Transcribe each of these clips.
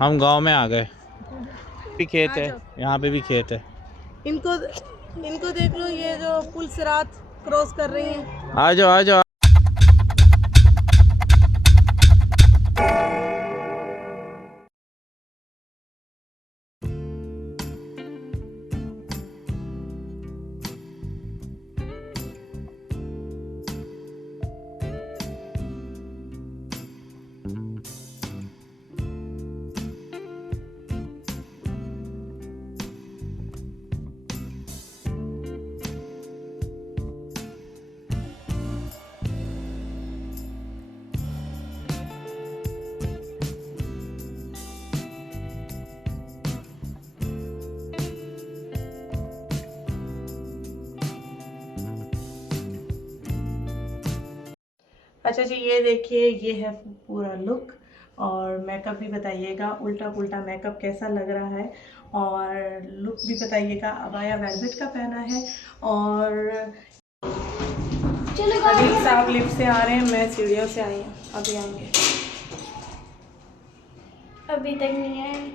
हम गांव में आ गए। भी खेत है, यहाँ पे भी खेत है। इनको देख लो, ये जो पुल सिरात क्रॉस कर रही हैं। आ जाओ आ जाओ। अच्छा जी, ये देखिए, ये है पूरा लुक। और मेकअप भी बताइएगा, उल्टा पुल्टा मेकअप कैसा लग रहा है, और लुक भी बताइएगा। अबाया वेलवेट का पहना है। और अभी साहब लिफ्ट से आ रहे हैं, मैं सीढ़ियों से आई हूँ, अभी आएंगे। अभी तक नहीं आए।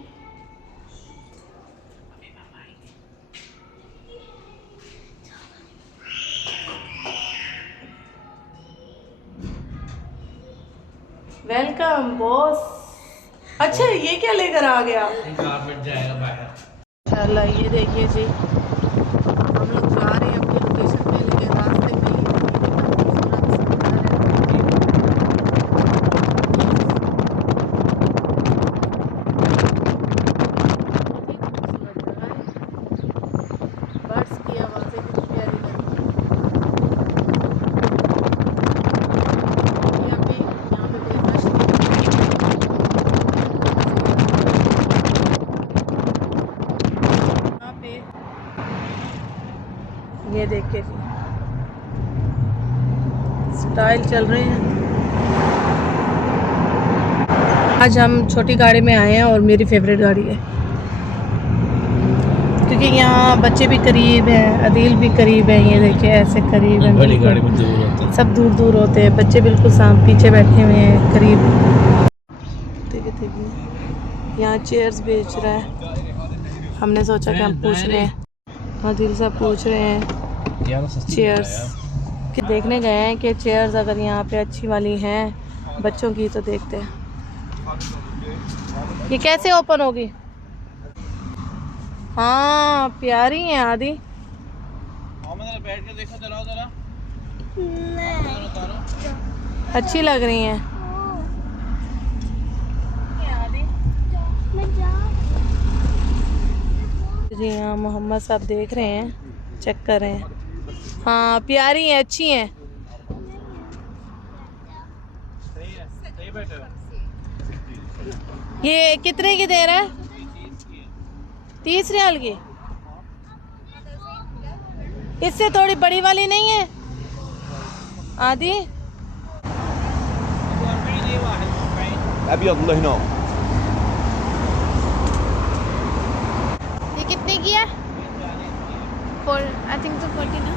Welcome boss. अच्छा, ये क्या लेकर आ गया? जाएगा बाहर। इंशाल्लाह। ये देखिए जी, हम लोग जा रहे हैं अपनी लोकेशन पे, लेकिन रास्ते में ही कितना खूबसूरत सुंदर है। बर्ड्स की आवाज़ें कितनी प्यारी लगती हैं। ये अभी यहाँ पे कोई रश नहीं है। यहाँ पे ये देखिए जी, स्टाइल चल रहे हैं। आज हम छोटी गाड़ी में आए हैं और मेरी फेवरेट गाड़ी है, क्योंकि यहाँ बच्चे भी करीब हैं, अदील भी करीब है। ये देखिए, ऐसे करीब है। बड़ी गाड़ी में दूर होते हैं, सब दूर दूर होते हैं, बच्चे बिल्कुल सामने पीछे बैठे हुए हैं करीब। देखिए देखिए, यहाँ चेयर्स बेच रहा है। हमने सोचा कि हम पूछ रहे हैं, अदील साहब पूछ रहे हैं चेयर्स कि देखने गए हैं कि चेयर्स अगर यहाँ पे अच्छी वाली हैं बच्चों की, तो देखते हैं ये कैसे ओपन होगी। हाँ, प्यारी है आदि। बैठ के देखो, चलाओ जरा। अच्छी लग रही हैं। जी हाँ, मोहम्मद साहब देख रहे हैं, चेक कर रहे हैं। हाँ, प्यारी हैं, अच्छी हैं। ये कितने की दे रहा है? 30 रियाल की। इससे थोड़ी बड़ी वाली नहीं है आदि? ये कितने की है? 4, आई थिंक तो 40 ना।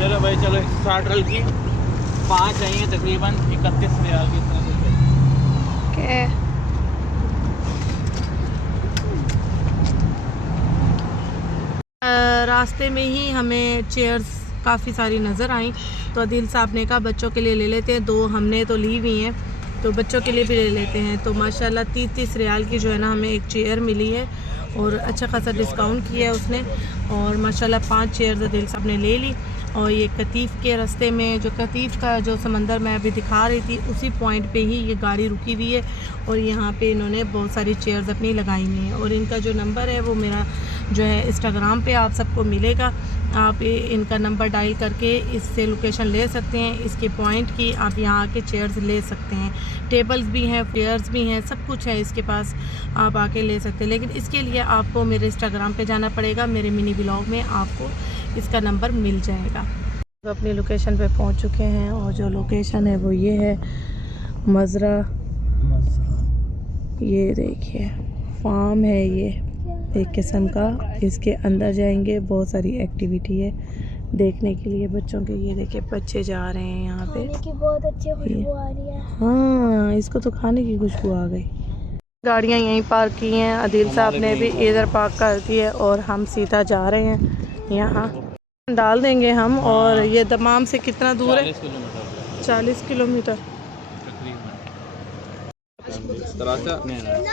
चलो भाई चलो, 160 रियाल की 5 चाहिए, तकरीबन 31 रियाल की तरह कुछ है। रास्ते में ही हमें चेयर्स काफ़ी सारी नज़र आई, तो अदील साहब ने कहा बच्चों के लिए ले लेते हैं। 2 हमने तो ली हुई हैं, तो बच्चों के लिए भी ले लेते हैं। तो माशाल्लाह 30 रियाल की जो है ना, हमें एक चेयर मिली है, और अच्छा खासा डिस्काउंट किया है उसने। और माशाल्लाह 5 चेयर्स अदील साहब ने ले ली। और ये कतीफ़ के रास्ते में, जो कतीफ़ का जो समंदर मैं अभी दिखा रही थी, उसी पॉइंट पे ही ये गाड़ी रुकी हुई है। और यहाँ पे इन्होंने बहुत सारी चेयर्स अपनी लगाई हुई हैं। और इनका जो नंबर है वो मेरा जो है इंस्टाग्राम पे आप सबको मिलेगा। आप इनका नंबर डायल करके इससे लोकेशन ले सकते हैं, इसके पॉइंट की। आप यहाँ आके चेयर्स ले सकते हैं, टेबल्स भी हैं, चेयर्स भी हैं, सब कुछ है इसके पास, आप आके ले सकते हैं। लेकिन इसके लिए आपको मेरे इंस्टाग्राम पे जाना पड़ेगा। मेरे मिनी ब्लॉग में आपको इसका नंबर मिल जाएगा। अपनी लोकेशन पे पहुंच चुके हैं और जो लोकेशन है वो ये है मज़रा। ये देखिए फार्म है ये एक किस्म का। इसके अंदर जाएंगे, बहुत सारी एक्टिविटी है देखने के लिए बच्चों के। ये देखिए बच्चे जा रहे हैं यहाँ पे। खाने की बहुत अच्छी खुशबू आ रही है। हाँ, इसको तो खाने की खुशबू आ गई। गाड़ियाँ यहीं पार्क की हैं, आदिल साहब ने भी इधर पार्क कर दी है और हम सीधा जा रहे हैं यहाँ डाल देंगे हम। और ये दमाम से कितना दूर है? 40 किलोमीटर।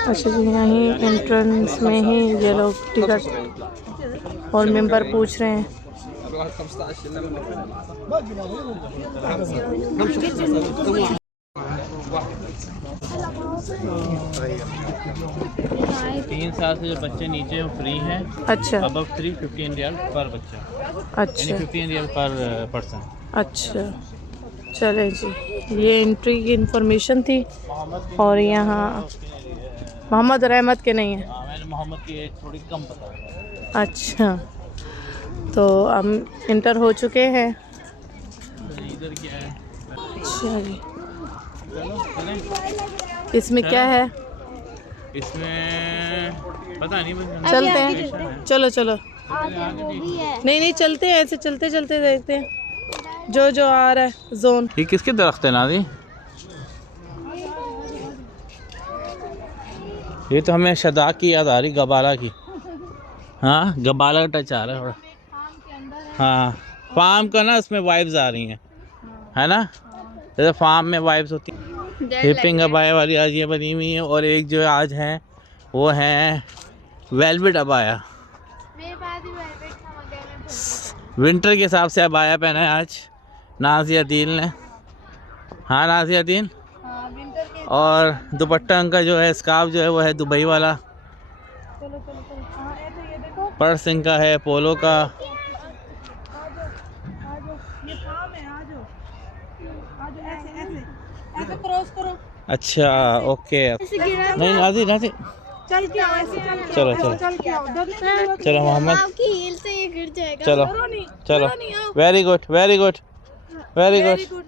अच्छा जी, यहीं एंट्रेंस में ही ये लोग टिकट और मेंबर पूछ रहे हैं। तीन साल से जो बच्चे नीचे हैं फ्री हैं। अच्छा, अब 315 रियाल पर बच्चा, अच्छा, 15 रियाल पर पर्सन। अच्छा, चले जी, ये एंट्री की इंफॉर्मेशन थी। और यहाँ मोहम्मद रहमत के नहीं है। मैंने मोहम्मद की एज थोड़ी कम पता है। अच्छा, तो हम इंटर हो चुके हैं। इधर क्या है? अच्छा जी, चलो चलें। इसमें क्या है? इसमें पता नहीं, बस चलते हैं, चलो चलो। आगे वो भी है। नहीं नहीं, चलते हैं, ऐसे चलते चलते देखते हैं जो जो आ रहा है जोन। ये किसके दरख्त है नादी? ये तो हमें शदा की याद आ रही, गबाला की। हाँ, गबाला का टच आ रहा है थोड़ा। हाँ, फार्म का ना इसमें वाइब्स आ रही हैं, है ना? जैसे फार्म में वाइब्स होती हैं। हिपिंग अबाया वाली आज ये बनी हुई है। और एक जो आज है वो है वेलवेट अबाया। मेरे पास भी वेलवेट था मगर मैं भूल विंटर के हिसाब से अबाया पहना है आज नाजिया दीन ने। हाँ नाजिया दीन। और दुपट्टा का जो है स्कार्फ जो है वो है दुबई वाला। पर्स इनका है पोलो का। क्रॉस करो। अच्छा ओके। गया। नहीं नाजी नाजी, चल के आओ, ऐसे चल के चलो आओ, चलो चल के आओ, उधर नहीं, चलो मोहम्मद, आपकी हील से ये गिर जाएगा। चलो नहीं, चलो। नहीं, आओ। Very good very good very very good.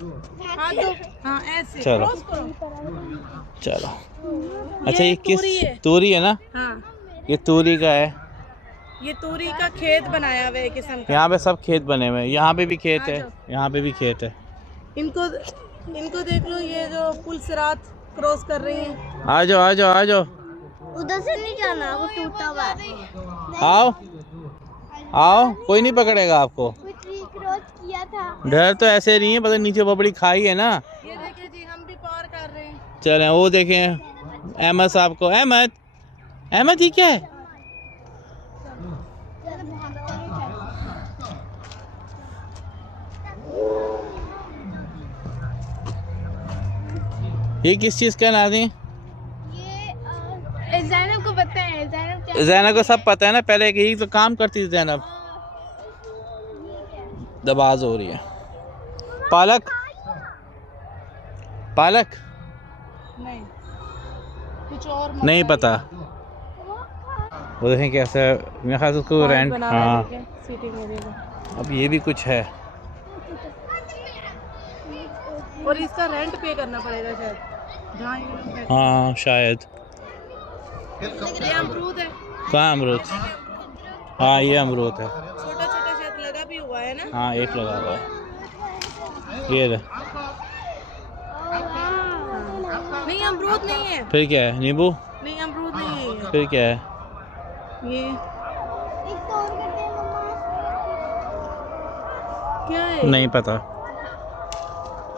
Good. हाँ तो हाँ ऐसे चलो। क्रॉस करो। चलो। अच्छा ये किस तूरी है। तूरी है ना? हाँ, ये तूरी का है। ये तूरी का खेत बनाया हुआ है किस्म का। यहाँ पे सब खेत बने हुए हैं। यहाँ पे भी खेत आ है, जाओ। यहाँ पे भी खेत है। इनको देख लो, ये जो पुल सिरात क्रॉस कर रही हैं। आ जाओ आ जाओ आ जाओ। उधर से नहीं जाना, वो टूटा हुआ है। आओ आओ, कोई नहीं पकड़ेगा आपको। कोई ट्री क्रॉस किया था। डर तो ऐसे नहीं है, पता नीचे बहुत बड़ी खाई है ना। ये देखिए जी, हम भी पार कर रहे हैं। चलें वो देखें अहमद साहब को। अहमद अहमद ये क्या है? ये किस चीज़ का नाज़ी? ये ज़ैनब को पता है। ज़ैनब क्या? ज़ैनब को सब पता है ना, पहले यही तो काम करती थी ज़ैनब। दबाज हो रही है। पालक पालक नहीं, कुछ और नहीं पता। वो देखें कैसा मेरे ख्याल से उसको रेंट। हाँ, सीटिंग एरिया। अब ये भी कुछ है। और इसका रेंट पे करना पड़ेगा शायद। जहाँ ये लोग बैठे हाँ शायद। हैं। ये अमरूद है, कहाँ अमरूद? हाँ ये अमरूद है। छोटा छोटा शायद लगा भी हुआ है ना। हाँ एक लगा हुआ है। ये रहा। नहीं अमरूद नहीं है। फिर क्या है? नींबू? नहीं अमरूद नहीं है ये। फिर क्या है? ये एक तो और करते हैं मम्मा। क्या है? नहीं पता।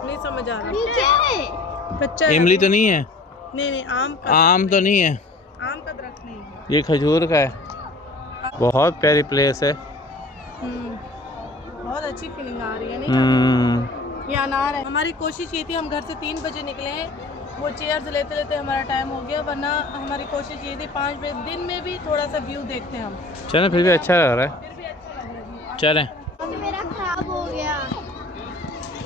नहीं समझ आ रहा। ये क्या है? कच्चा है। इमली तो नहीं है? नहीं नहीं, आम का। आम तो नहीं है? आम का दरख्त नहीं है। ये खजूर का है। बहुत प्यारी प्लेस है। बहुत अच्छी फीलिंग आ रही है नहीं? ये अनार है। हमारी कोशिश ये थी, हम घर से 3 बजे निकले हैं। वो चेयर्स लेते लेते हमारा टाइम हो गया, वरना हमारी कोशिश ये थी 5 बजे दिन में भी थोड़ा सा व्यू देखते हैं हम। चलें, फिर भी अच्छा लग रहा है। फिर भी अच्छा लग रहा है। चलें। मेरा खराब हो गया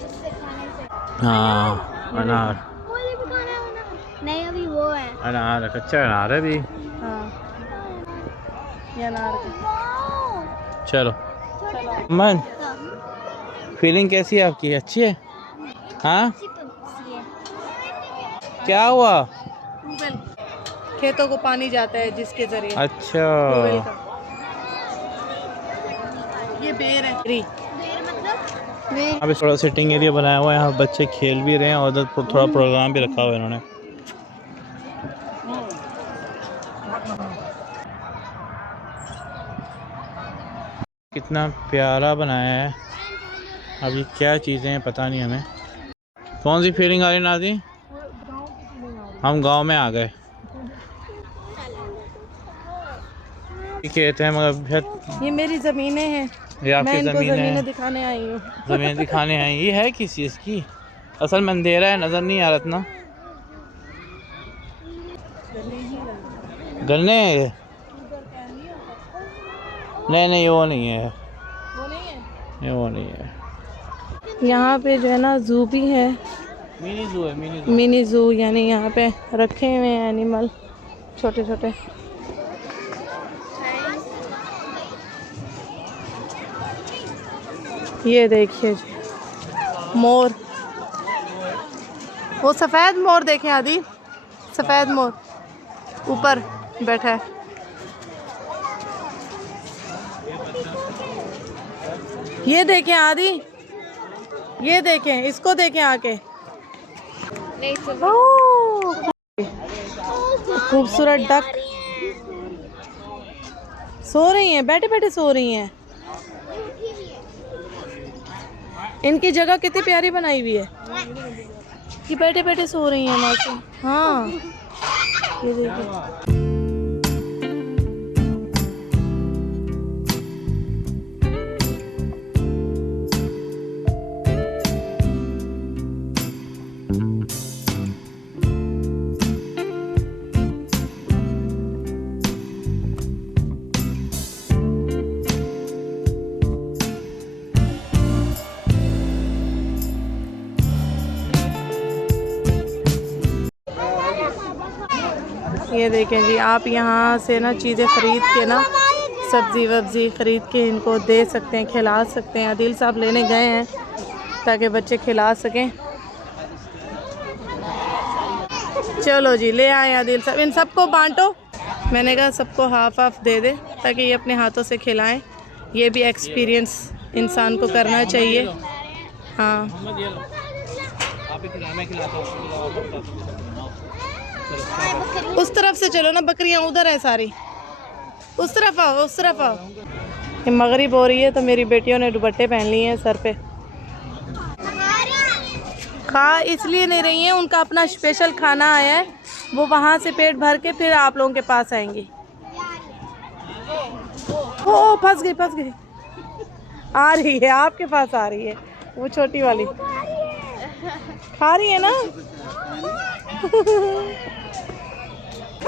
उससे खाने से। हाँ अनार। मुझे भी खाना है अनार। नहीं अभी वो है। अनार कच्चा अनार है भी। हाँ, ये अनार का। वाओ। चलो छोटे मन फीलिंग कैसी है आपकी? अच्छी है? हाँ क्या हुआ? खेतों को पानी जाता है जिसके जरिए। अच्छा ट्यूबवेल का। ये बेर है। अभी थोड़ा सिटिंग एरिया बनाया हुआ है, यहाँ बच्चे खेल भी रहे हैं और उधर थोड़ा प्रोग्राम भी रखा हुआ है इन्होंने। कितना प्यारा बनाया है। अभी क्या चीज़ें हैं पता नहीं हमें। कौन सी फीलिंग आ रही नाज़ी? हम गांव में आ गए। खेत है मगर ये मेरी ज़मीनें हैं। ये आपकी मैं इनको ज़मीन है? ज़मीनें दिखाने आई हूँ। ज़मीन दिखाने आई। ये है किस चीज़ की? असल में अंधेरा है, नज़र नहीं आ रहा इतना। गन्ने? नहीं वो नहीं है। वो नहीं है। यहाँ पे जो है ना जू भी है। मिनी जू है। मिनी जू यानी यहाँ पे रखे हुए हैं एनिमल छोटे छोटे। ये देखिए जी मोर, वो सफ़ेद मोर देखें आदि, सफ़ेद मोर ऊपर बैठा है। ये देखें आदि, ये देखें, इसको देखें आके। खूबसूरत डक सो रही हैं, बैठे बैठे सो रही हैं। इनकी जगह कितनी प्यारी बनाई हुई है कि बैठे बैठे सो रही हैं मासी। हाँ ये देखिए। ये देखें जी, आप यहाँ से ना चीज़ें ख़रीद के ना सब्ज़ी वब्ज़ी ख़रीद के इनको दे सकते हैं, खिला सकते हैं। आदिल साहब लेने गए हैं ताकि बच्चे खिला सकें। चलो जी ले आए आदिल साहब, इन सबको बांटो। मैंने कहा सबको हाफ हाफ दे दे ताकि ये अपने हाथों से खिलाएं। ये भी एक्सपीरियंस इंसान को करना चाहिए। हाँ उस तरफ से चलो ना, बकरियां उधर है सारी। उस तरफ आओ, उस तरफ आओ। ये मगरिब हो रही है तो मेरी बेटियों ने दुपट्टे पहन लिए हैं सर पे। खा इसलिए नहीं रही हैं, उनका अपना स्पेशल खाना आया है, वो वहाँ से पेट भर के फिर आप लोगों के पास आएंगी। ओ फंस गई आ रही है, आपके पास आ रही है वो छोटी वाली। खा रही है ना।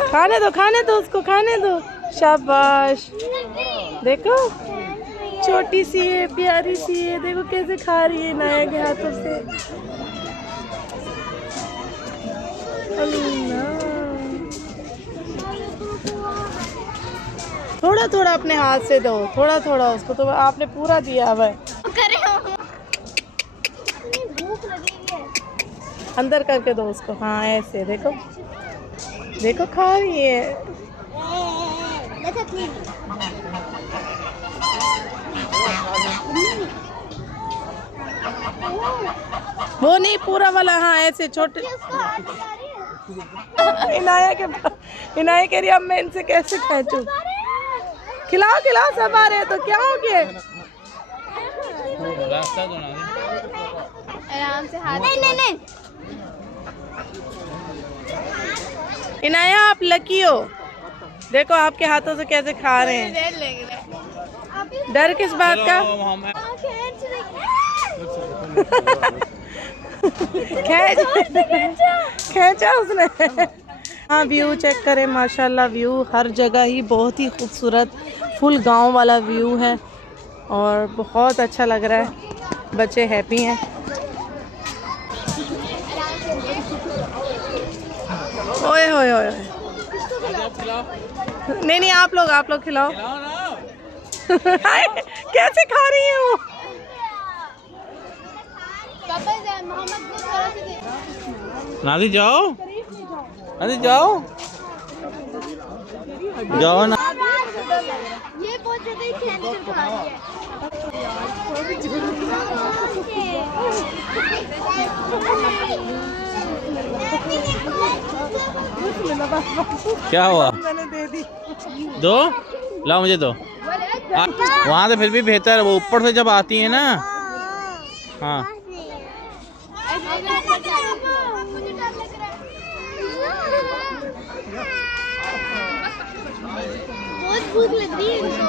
खाने दो उसको, खाने दो। शाबाश, देखो छोटी सी है, प्यारी सी है, देखो कैसे खा रही है नाया के हाथों से। अल्लाह, थोड़ा थोड़ा अपने हाथ से दो, थोड़ा थोड़ा उसको, तो आपने पूरा दिया हुआ है। अंदर करके दो उसको। हाँ ऐसे देखो, देखो खा रही है। वो नहीं पूरा वाला, हाँ ऐसे छोटे। इनाया कह रही अब मैं इनसे कैसे खींचूं। खिलाओ खिलाओ, सब आ रहे हैं तो क्या हो गया। आराम से हाथ। नहीं इनाया आप लकी हो, देखो आपके हाथों से कैसे खा रहे हैं। डर किस बात का। खींचा उसने। हाँ व्यू चेक करें, माशाल्लाह व्यू हर जगह ही बहुत ही खूबसूरत, फुल गांव वाला व्यू है और बहुत अच्छा लग रहा है। बच्चे हैप्पी हैं। ओए होए होए, नहीं आप लोग खिलाओ। कैसे खा रही है वो। नादी जाओ, नादी जाओ, जाओ ना। ये बहुत ज्यादा ही कैंसर खा क्या हुआ? मैंने दे दी। दो लाओ मुझे दो। वहाँ से फिर भी बेहतर है, वो ऊपर से जब आती है ना। हाँ बहुत भूख लग रही है इनको।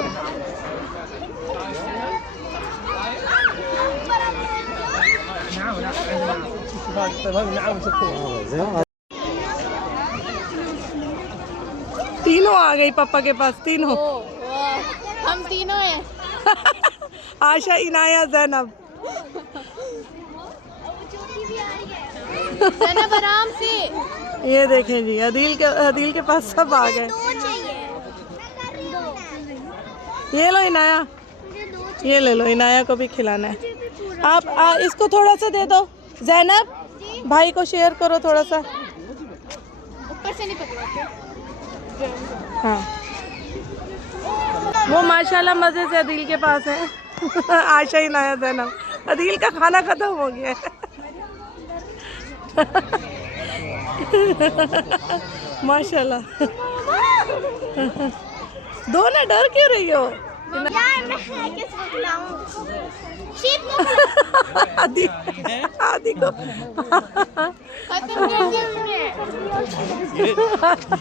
तीनों आ गई पापा के पास, तीनों। हम तीनों हैं। आशा, इनाया, जैनब। जैनब आराम से। ये देखें जी, अदील के पास सब आ गए। ये लो इनाया, ये ले लो, इनाया को भी खिलाना है। आप इसको थोड़ा सा दे दो। जैनब, भाई को शेयर करो थोड़ा सा। ऊपर से नहीं पकड़ाते। हाँ, वो माशाल्लाह मजे से अदील के पास है। आशा, इनाया, जैनब। अदील का खाना खत्म हो गया है। माशाल्लाह। दो ना, डर क्यों रही हो? आदि को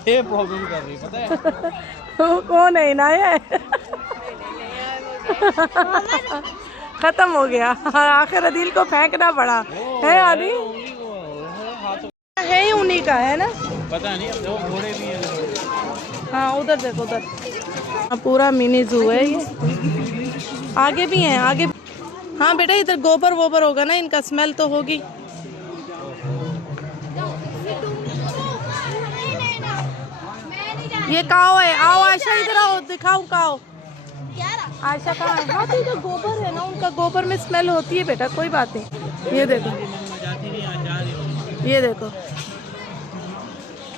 ये प्रॉब्लम कर रही पता है। कौन है? इनाया है। खत्म हो गया। आखिर अदील को फेंकना पड़ा है। आदि है ही उन्हीं का है ना, पता नहीं, अब वो घोड़े भी हैं। हाँ उधर देखो, उधर। हाँ, पूरा मिनी जू है ये। आगे भी हैं, आगे। हाँ बेटा, इधर गोबर वोबर होगा ना, इनका स्मेल तो होगी। ये काओ है। आओ आशा, इधर आओ, दिखाओ काओ। आशा कहाँ है? हाँ तो इधर गोबर है ना, उनका गोबर में स्मेल होती है बेटा, कोई बात नहीं। ये देखो, ये देखो,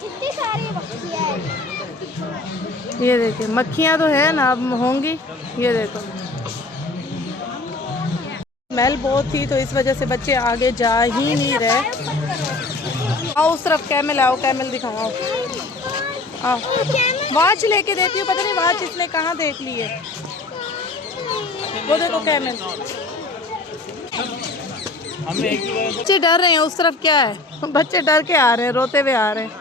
कितनी सारी मक्खियाँ हैं। ये देखिए, मक्खियाँ तो है ना, अब होंगी। ये देखो, स्मेल बहुत थी तो इस वजह से बच्चे आगे जा ही नहीं रहे। आओ उस तरफ, कैमल आओ, कैमल दिखाओ। आओ, वॉच लेके देती हूँ, पता नहीं वॉच इसने कहाँ देख ली है। वो देखो कैमल। बच्चे डर रहे हैं, उस तरफ क्या है? बच्चे डर के आ रहे हैं, रोते हुए आ रहे हैं।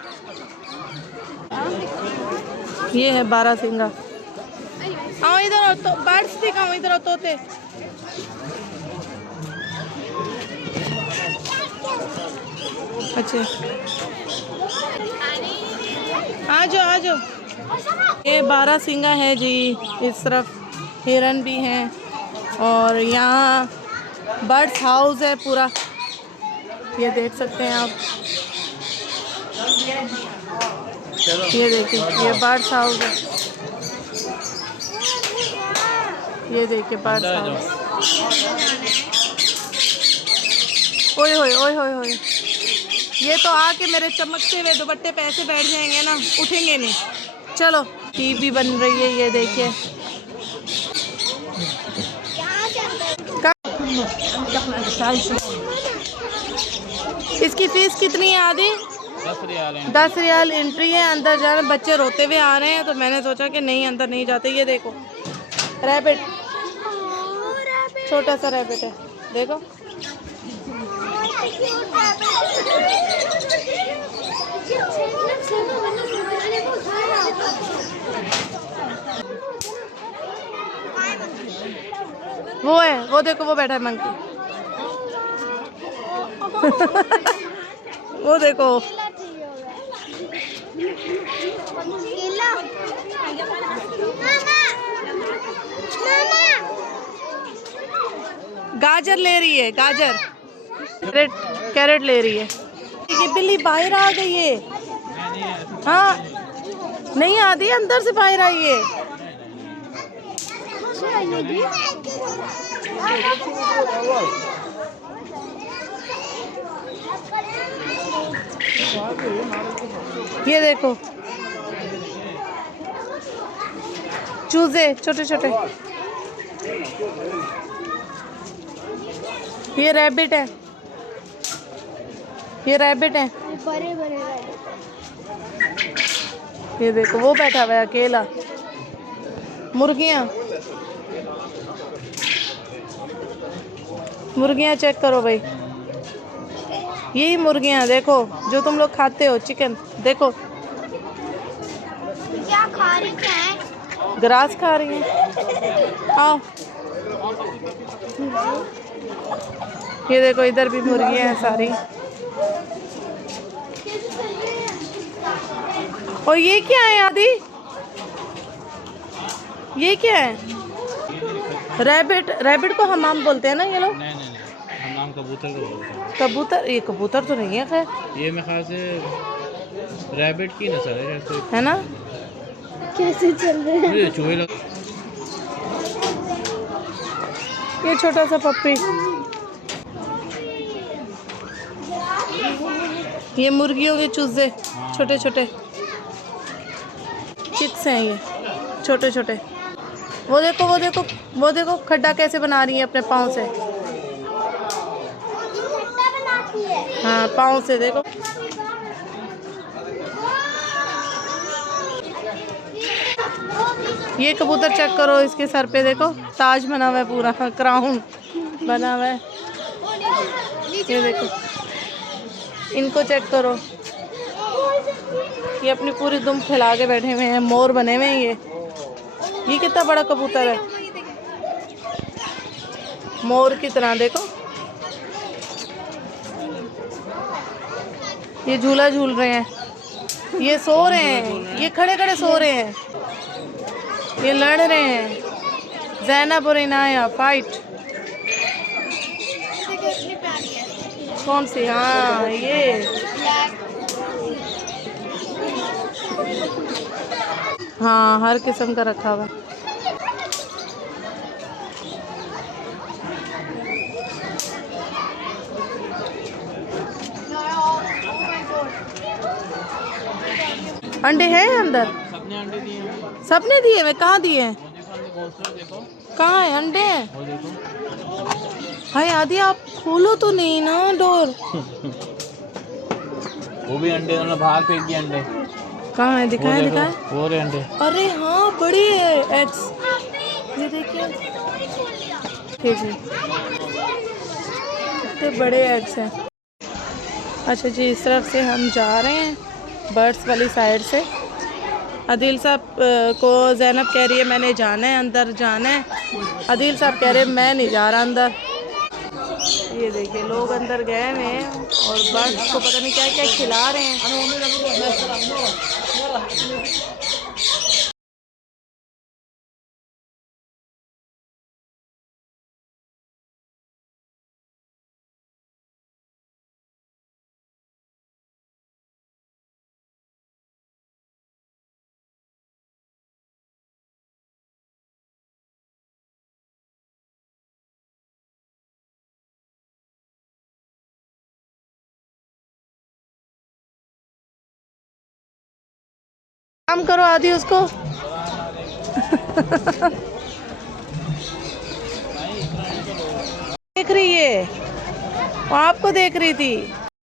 ये है बारहसिंगा। आओ इधर आओ, तो बर्ड्स दिखाओ, इधर आओ, तोते। अच्छा, आ जाओ, आ जाओ। ये बारहसिंगा है जी। इस तरफ हिरन भी हैं और यहाँ बर्ड्स हाउस है पूरा, ये देख सकते हैं आप। ये देखिए, ये बर्ड्स हाउस है। ये देखिए बर्ड्स हाउस। ओए होए, ओए होए होए, ये तो आके मेरे चमकते हुए दुपट्टे पे ऐसे बैठ जाएंगे ना, उठेंगे नहीं। चलो, टीवी बन रही है, ये देखिए। इसकी फीस कितनी है आदि? 10 रियाल है। 10 रियाल एंट्री है। अंदर जाने, बच्चे रोते हुए आ रहे हैं तो मैंने सोचा कि नहीं, अंदर नहीं जाते। ये देखो, रैबिट, छोटा सा रैबिट है, देखो। वो है, वो देखो, वो बैठा है मंकी। वो देखो, गाजर ले रही है, गाजर, कैरेट ले रही है। ये बिल्ली बाहर आ गई है। हाँ, नहीं आती, अंदर से बाहर आई है। ये देखो चूजे छोटे छोटे, ये रैबिट है, ये रैबिट है। बड़े बड़े ये देखो वो बैठा हुआ है अकेला। मुर्गियाँ, मुर्गियाँ चेक करो भाई, यही मुर्गियाँ देखो जो तुम लोग खाते हो, चिकन देखो। क्या खा रही क्या है? ग्रास खा रही हैं। आओ, ये देखो इधर भी मुर्गियाँ हैं सारी। और ये क्या है आदि, ये क्या है? रैबिट, रैबिट को हमाम बोलते हैं ना ये लोग? नहीं नहीं नहीं, हमाम कबूतर को बोलते हैं। कबूतर, ये कबूतर तो नहीं है खैर, ये मेरे ख्याल से रैबिट की नस्ल है जैसे। है ना? कैसे चल रहे हैं? मुझे चूहे लग। ये छोटा सा पप्पी, ये मुर्गियों के चूजे छोटे छोटे, चिक्स हैं ये छोटे छोटे। वो देखो वो देखो वो देखो खड्डा कैसे बना रही है अपने पाँव से। हाँ पाँव से देखो। ये कबूतर चेक करो, इसके सर पे देखो ताज बना हुआ है, पूरा क्राउन बना हुआ है। ये देखो, इनको चेक करो, ये अपनी पूरी दुम फैला के बैठे हुए हैं, मोर बने हुए हैं ये कितना बड़ा कबूतर है, मोर की तरह देखो। ये झूला झूल रहे हैं, ये सो रहे हैं, ये खड़े खड़े सो रहे हैं, ये लड़ रहे हैं। ज़ैनब और इनाया फाइट। कौन सी? हाँ ये, हाँ हर किस्म का रखा हुआ। अंडे हैं अंदर? सबने अंडे दिए हैं। सबने दिए हैं? कहाँ दिए हैं? देखो कहाँ है अंडे हैं? वो देखो। हाय आदि आप खोलो तो नहीं ना डोर। वो भी अंडे उन्होंने बाहर फेंक दिए अंडे। कहाँ है? दिखाएं वो दिखाएं। देखो, वो रहे अंडे। अरे हाँ बड़े है एग्स, ये देखिए जी कितने बड़े एग्स हैं। अच्छा जी, इस तरफ से हम जा रहे हैं बर्ड्स वाली साइड से। आदिल साहब को ज़ैनब कह रही है मैंने जाना है, अंदर जाना है। आदिल साहब कह रहे हैं मैं नहीं जा रहा अंदर। ये देखिए लोग अंदर गए हुए हैं और बर्ड्स को पता नहीं क्या क्या खिला रहे हैं। काम करो आदि उसको। देख रही है, वो आपको देख रही थी।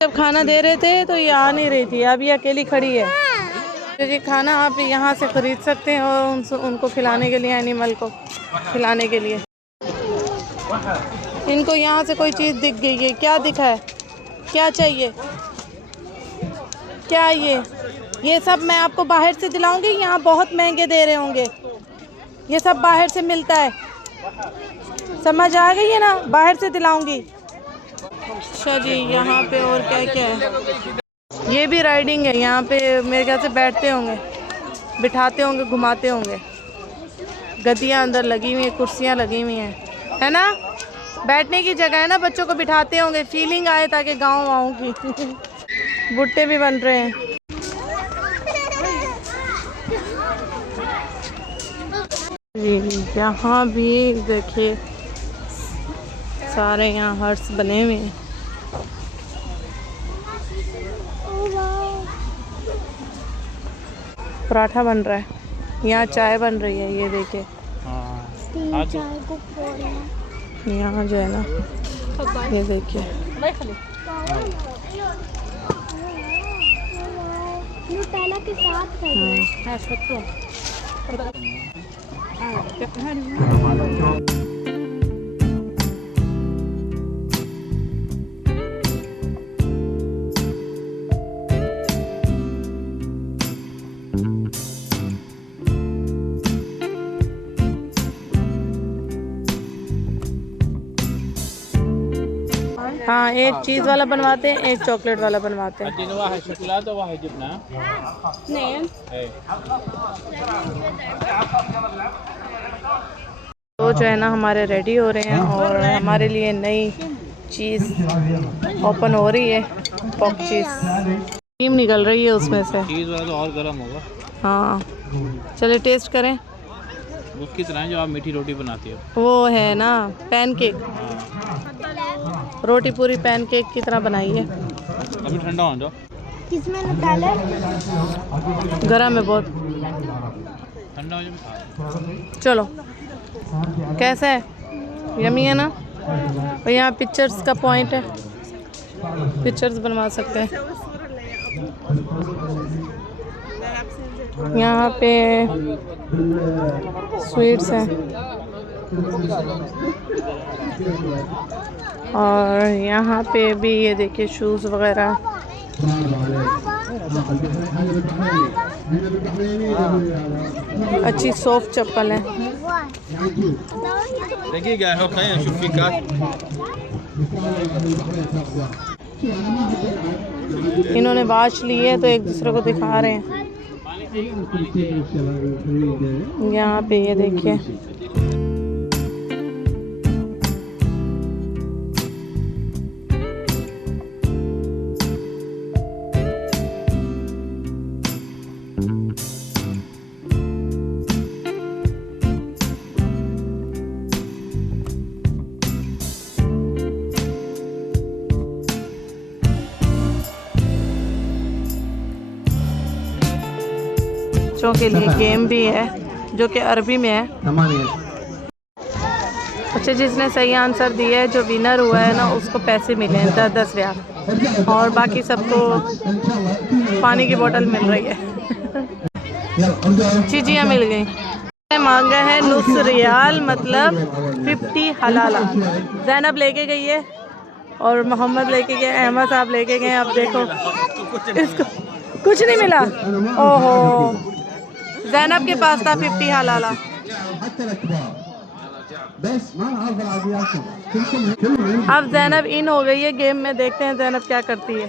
जब खाना दे रहे थे तो ये आ नहीं रही थी, अब ये अकेली खड़ी है। तो ये खाना आप यहाँ से ख़रीद सकते हैं और उनको खिलाने के लिए, एनिमल को खिलाने के लिए। इनको यहाँ से कोई चीज़ दिख गई है, क्या दिखा है, क्या चाहिए, क्या ये सब मैं आपको बाहर से दिलाऊंगी, यहाँ बहुत महंगे दे रहे होंगे। ये सब बाहर से मिलता है, समझ आ गई है ना, बाहर से दिलाऊंगी। अच्छा जी, यहाँ पे और क्या क्या है? ये भी राइडिंग है, यहाँ पे मेरे ख्याल से बैठते होंगे, बिठाते होंगे, घुमाते होंगे। गद्दियाँ अंदर लगी हुई हैं, कुर्सियाँ लगी हुई हैं, है ना, बैठने की जगह है ना, बच्चों को बिठाते होंगे, फीलिंग आए ताकि गाँव आऊँ की। भुट्टे भी बन रहे हैं। यहाँ भी देखिए सारे यहाँ हट्स बने हुए हैं। पराठा बन रहा है, यहाँ चाय बन रही है, ये देखिए। हाँ चाय को यहाँ जो है ना, ये देखिए। नुटेला के साथ हाँ, एक चीज़ वाला बनवाते हैं, एक चॉकलेट वाला बनवाते हैं। तो जो है ना हमारे रेडी हो रहे हैं और हमारे लिए नई चीज़ ओपन हो रही है, पॉप चीज़। क्रीम निकल रही है उसमें से। चीज़ वाला तो और गर्म होगा। हाँ, चलिए टेस्ट करें। उसकी तरह जो आप मीठी रोटी बनाती हो, वो है ना पैनकेक, रोटी पूरी पैनकेक की तरह बनाई है। अभी ठंडा हो जाओ। किसमें नुटेला? गरम है बहुत। ठंडा हो जाओ। चलो, कैसा है? यमी है ना? और यहाँ पिक्चर्स का पॉइंट है, पिक्चर्स बनवा सकते हैं। यहाँ पे स्वीट्स हैं और यहाँ पे भी ये देखिए शूज़ वगैरह। अच्छी सॉफ्ट चप्पल है। देखिए क्या होता है शुक्रिया। इन्होंने वॉच ली है तो एक दूसरे को दिखा रहे हैं। यहाँ पे ये देखिए। बच्चों के लिए गेम भी है जो कि अरबी में है। अच्छा, जिसने सही आंसर दिया है, जो विनर हुआ है ना, उसको पैसे मिले हैं 10-10 रियाल और बाकी सबको पानी की बोतल मिल रही है। चीज़ियाँ मिल गई। मांगा है नुस रियाल, मतलब 50 हलाला। ज़ैनब लेके गई है और मोहम्मद लेके गए, अहमद साहब लेके गए। अब देखो इसको कुछ नहीं मिला। ओहो, ज़ैनब के पास था 50 हलाला। अब ज़ैनब इन हो गई है गेम में, देखते हैं ज़ैनब क्या करती है।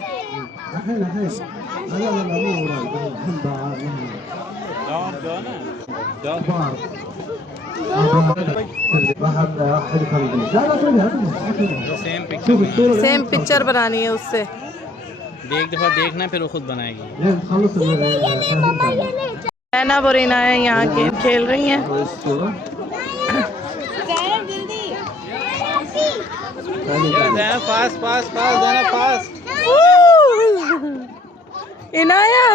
सेम पिक्चर बनानी है उससे। एक दफा देखना फिर वो खुद बनाएगी। ज़ैनब और इनाया यहाँ गेम खेल रही हैं। पास पास पास जाना पास। इनाया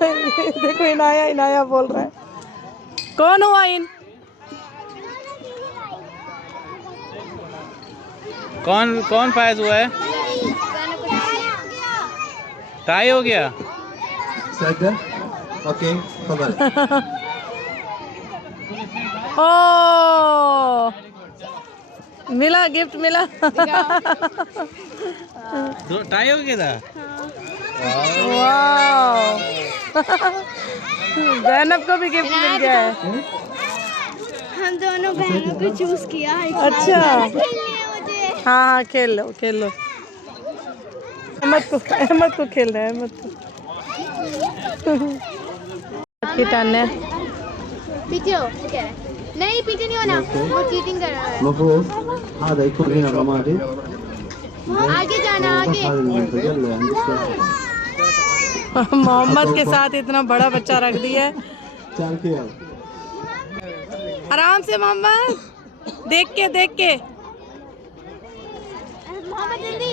देखो, इनाया इनाया बोल रहा है। कौन हुआ इन? कौन कौन फायज हुआ है? टाई हो गया। ओके, ओ मिला, गिफ्ट मिला। टाई हो गया था। वाह, ज़ैनब को भी गिफ्ट मिल गया है। हम दोनों बहनों को चूज किया है। अच्छा, मुझे हाँ खेल लो खेल लो। अहमद को खेल रहा है, अहमद को। की टर्न है। पीछे हो, क्या कह रहा है? नहीं पीछे नहीं होना, वो चीटिंग कर रहा है। आगे जाना, आगे। मोहम्मद के साथ इतना बड़ा बच्चा रख दिया है। आराम से मोहम्मद, देख के देख के। मोहम्मद जल्दी।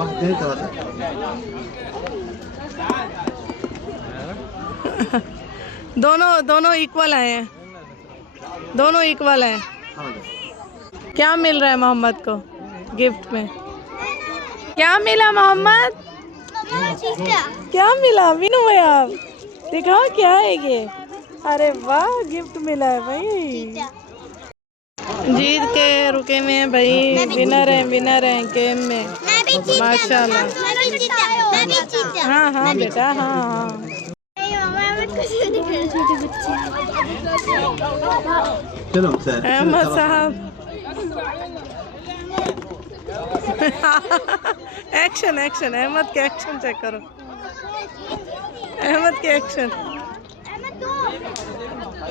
1 2 3. दोनों इक्वल आए हैं, दोनों इक्वल हैं। क्या मिल रहा है मोहम्मद को गिफ्ट में? क्या मिला मोहम्मद? क्या मिला मीनू भाई? आप दिखाओ क्या है ये। अरे वाह, गिफ्ट मिला है भाई। जीत के रुके हुए हैं भाई, विनर हैं गेम में माशाल्लाह। हाँ हाँ बेटा, हाँ हाँ। चलो अहमद साहब एक्शन एक्शन, अहमद के एक्शन चेक करो, अहमद के एक्शन।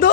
दो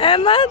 अहमद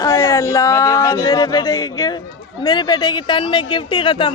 आय अल्लाह, मेरे बेटे की टर्न में गिफ्ट ही खत्म।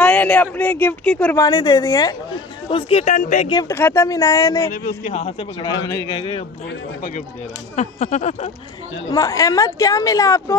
आया ने अपने गिफ्ट की कुर्बानी दे दी है, उसकी टर्न पे गिफ्ट खत्म ही ना है ने। मैंने भी उसके हाथ से पकड़ा है, मैंने कहा कि पापा गिफ्ट दे रहा हूं। अहमद क्या मिला आपको?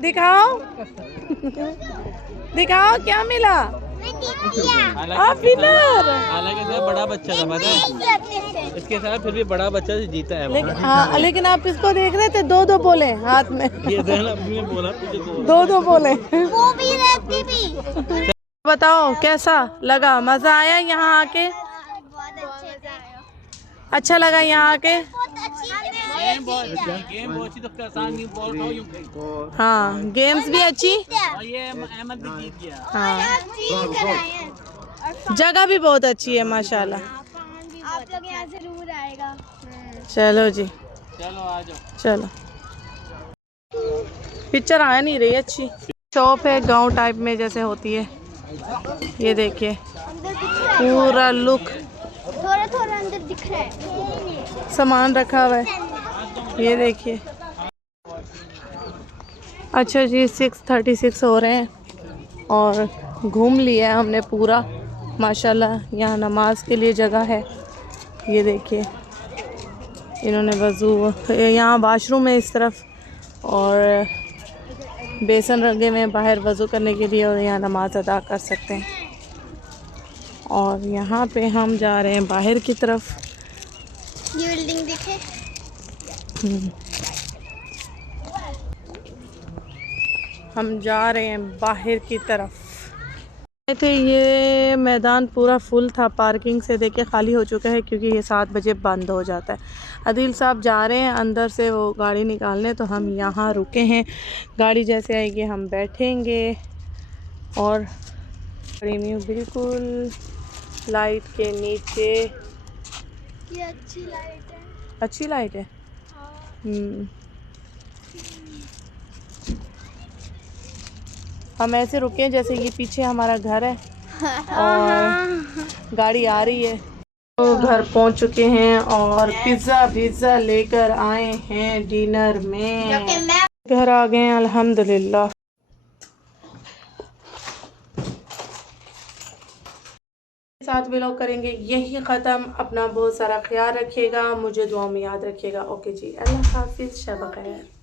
दिखाओ दिखाओ क्या मिला? आप विनर। हालांकि सर बड़ा बच्चा था, पता है इसके साथ, फिर भी बड़ा बच्चा जीता है। लेकिन हाँ, लेकिन आप इसको देख रहे थे, दो बोले हाथ में, ये देना मैंने बोला तुझे दो बोले। बताओ कैसा लगा, मजा आया यहाँ आके? अच्छा लगा यहाँ आके? गेम बहुत अच्छी, तो आसान नहीं बॉल खाओ यूं खेलो। हाँ, गेम्स भी अच्छी। और ये अहमद भी जीत गया। हाँ, जगह भी बहुत अच्छी है माशाल्लाह। आप लोग यहाँ जरूर आएगा। चलो जी, चलो आ जाओ। चलो। पिक्चर आ नहीं रही अच्छी। शॉप है गांव टाइप में जैसे होती है, ये देखिए पूरा लुक, थोड़ा थोड़ा अंदर दिख रहा है। सामान रखा हुआ है, ये देखिए। अच्छा जी, 6:36 हो रहे हैं और घूम लिया है हमने पूरा माशाल्लाह। यहाँ नमाज के लिए जगह है, ये देखिए। इन्होंने वज़ू, यहाँ वाशरूम है इस तरफ, और बेसन रखे हुए हैं बाहर वज़ू करने के लिए, और यहाँ नमाज अदा कर सकते हैं। और यहाँ पे हम जा रहे हैं बाहर की तरफ। ये बिल्डिंग दिखे? हम जा रहे हैं बाहर की तरफ। थे ये मैदान पूरा फुल था, पार्किंग से देखे खाली हो चुका है क्योंकि ये 7 बजे बंद हो जाता है। अदील साहब जा रहे हैं अंदर से वो गाड़ी निकालने, तो हम यहाँ रुके हैं। गाड़ी जैसे आएगी हम बैठेंगे। और प्रीमियम बिल्कुल लाइट के नीचे। ये अच्छी लाइट है। अच्छी लाइट है। हम ऐसे रुके हैं जैसे ये पीछे हमारा घर है और गाड़ी आ रही है। तो घर पहुंच चुके हैं और पिज़्ज़ा लेकर आए हैं डिनर में। घर आ गए हैं अल्हम्दुलिल्लाह। साथ व्लॉग करेंगे यही ख़त्म। अपना बहुत सारा ख्याल रखिएगा, मुझे दुआ में याद रखिएगा। ओके जी, अल्लाह हाफिज़, शब खैर।